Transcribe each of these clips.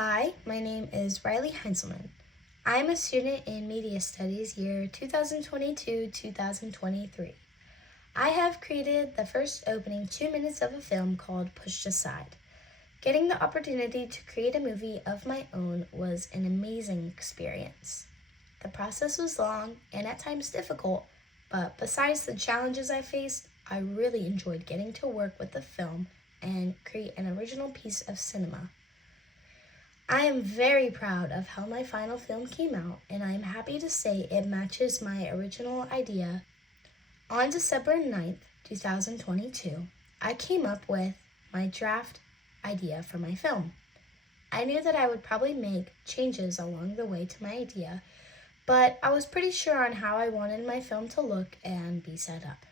Hi, my name is Riley Heinzelman. I'm a student in Media Studies year 2022-2023. I have created the first opening 2 minutes of a film called Pushed Aside. Getting the opportunity to create a movie of my own was an amazing experience. The process was long and at times difficult, but besides the challenges I faced, I really enjoyed getting to work with the film and create an original piece of cinema. I am very proud of how my final film came out, and I am happy to say it matches my original idea. On December 9th, 2022, I came up with my draft idea for my film. I knew that I would probably make changes along the way to my idea, but I was pretty sure on how I wanted my film to look and be set up.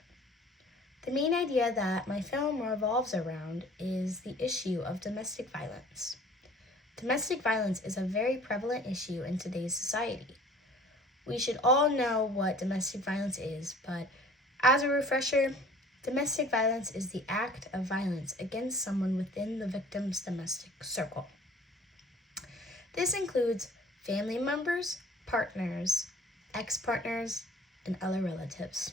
The main idea that my film revolves around is the issue of domestic violence. Domestic violence is a very prevalent issue in today's society. We should all know what domestic violence is, but as a refresher, domestic violence is the act of violence against someone within the victim's domestic circle. This includes family members, partners, ex-partners, and other relatives.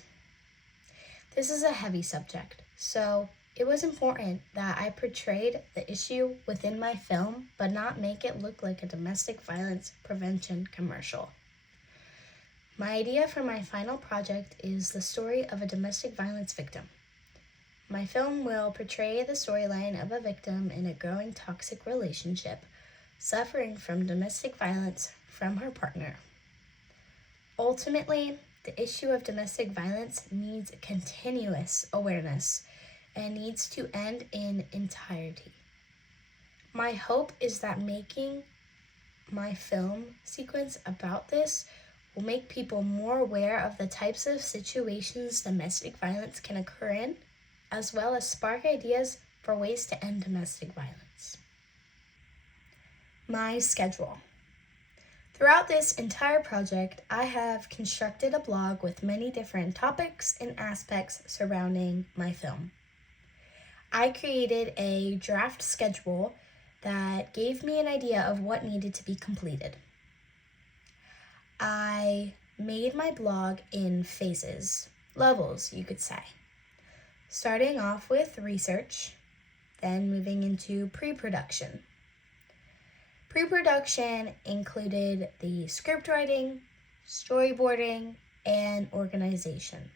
This is a heavy subject, so it was important that I portrayed the issue within my film, but not make it look like a domestic violence prevention commercial. My idea for my final project is the story of a domestic violence victim. My film will portray the storyline of a victim in a growing toxic relationship, suffering from domestic violence from her partner. Ultimately, the issue of domestic violence needs continuous awareness and needs to end in entirety. My hope is that making my film sequence about this will make people more aware of the types of situations domestic violence can occur in, as well as spark ideas for ways to end domestic violence. My schedule. Throughout this entire project, I have constructed a blog with many different topics and aspects surrounding my film. I created a draft schedule that gave me an idea of what needed to be completed. I made my blog in phases, levels, you could say. Starting off with research, then moving into pre-production. Pre-production included the script writing, storyboarding, and organization.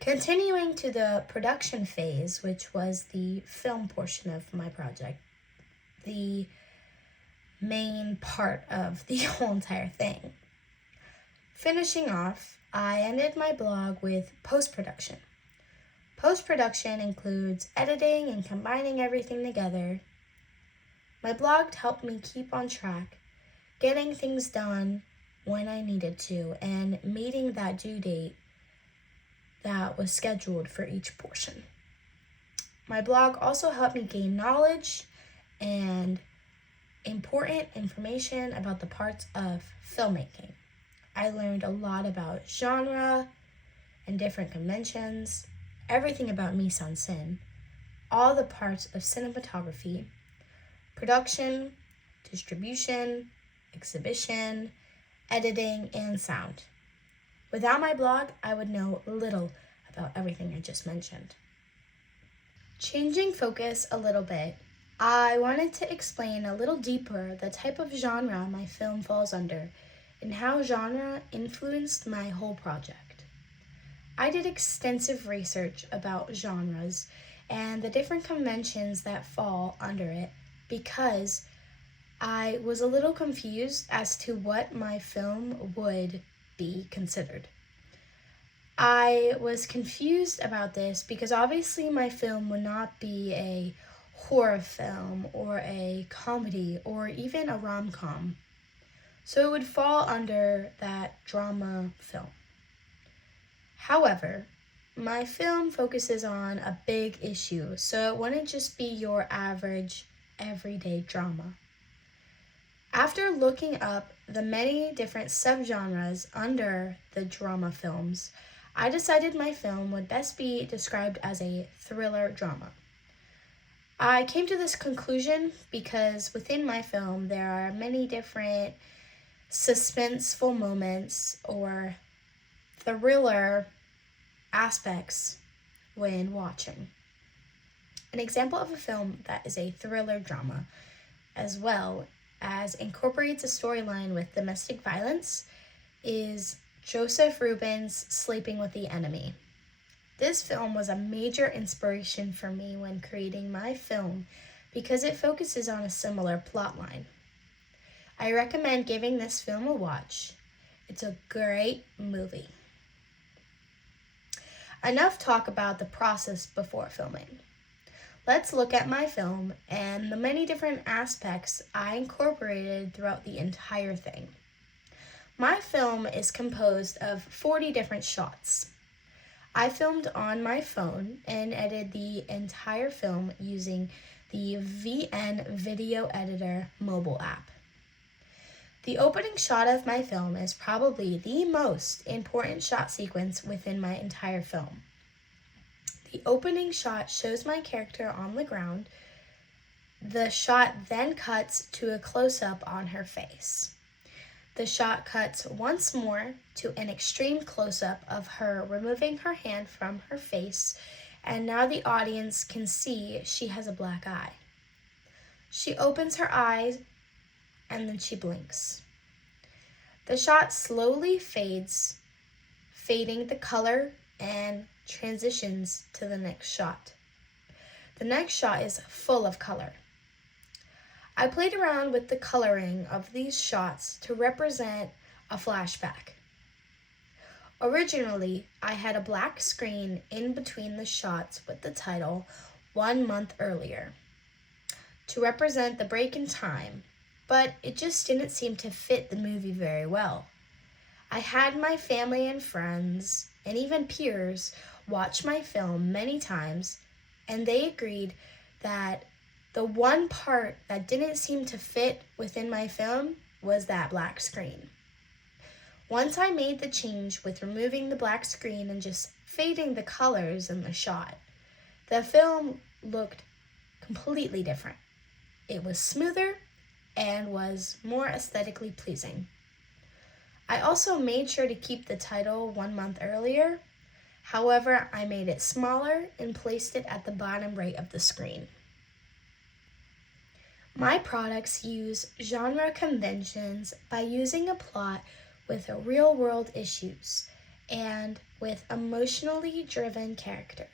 Continuing to the production phase, which was the film portion of my project, the main part of the whole entire thing. Finishing off, I ended my blog with post-production. Post-production includes editing and combining everything together. My blog helped me keep on track, getting things done when I needed to, and meeting that due date that was scheduled for each portion. My blog also helped me gain knowledge and important information about the parts of filmmaking. I learned a lot about genre and different conventions, everything about mise en scène, all the parts of cinematography, production, distribution, exhibition, editing, and sound. Without my blog, I would know little about everything I just mentioned. Changing focus a little bit, I wanted to explain a little deeper the type of genre my film falls under and how genre influenced my whole project. I did extensive research about genres and the different conventions that fall under it because I was a little confused as to what my film would be considered. I was confused about this because obviously my film would not be a horror film or a comedy or even a rom-com. So it would fall under that drama film. However, my film focuses on a big issue, so it wouldn't just be your average everyday drama. After looking up the many different subgenres under the drama films, I decided my film would best be described as a thriller drama. I came to this conclusion because within my film there are many different suspenseful moments or thriller aspects when watching. An example of a film that is a thriller drama, as well as incorporates a storyline with domestic violence, is Joseph Rubin's Sleeping with the Enemy. This film was a major inspiration for me when creating my film because it focuses on a similar plotline. I recommend giving this film a watch. It's a great movie. Enough talk about the process before filming. Let's look at my film and the many different aspects I incorporated throughout the entire thing. My film is composed of 40 different shots. I filmed on my phone and edited the entire film using the VN Video Editor mobile app. The opening shot of my film is probably the most important shot sequence within my entire film. The opening shot shows my character on the ground. The shot then cuts to a close-up on her face. The shot cuts once more to an extreme close-up of her removing her hand from her face, and now the audience can see she has a black eye. She opens her eyes and then she blinks. The shot slowly fades, fading the color and transitions to the next shot. The next shot is full of color. I played around with the coloring of these shots to represent a flashback. Originally, I had a black screen in between the shots with the title 1 month earlier to represent the break in time, but it just didn't seem to fit the movie very well. I had my family and friends, and even peers, watch my film many times, and they agreed that the one part that didn't seem to fit within my film was that black screen. Once I made the change with removing the black screen and just fading the colors in the shot, the film looked completely different. It was smoother and was more aesthetically pleasing. I also made sure to keep the title 1 month earlier. However, I made it smaller and placed it at the bottom right of the screen. My products use genre conventions by using a plot with real-world issues and with emotionally driven characters.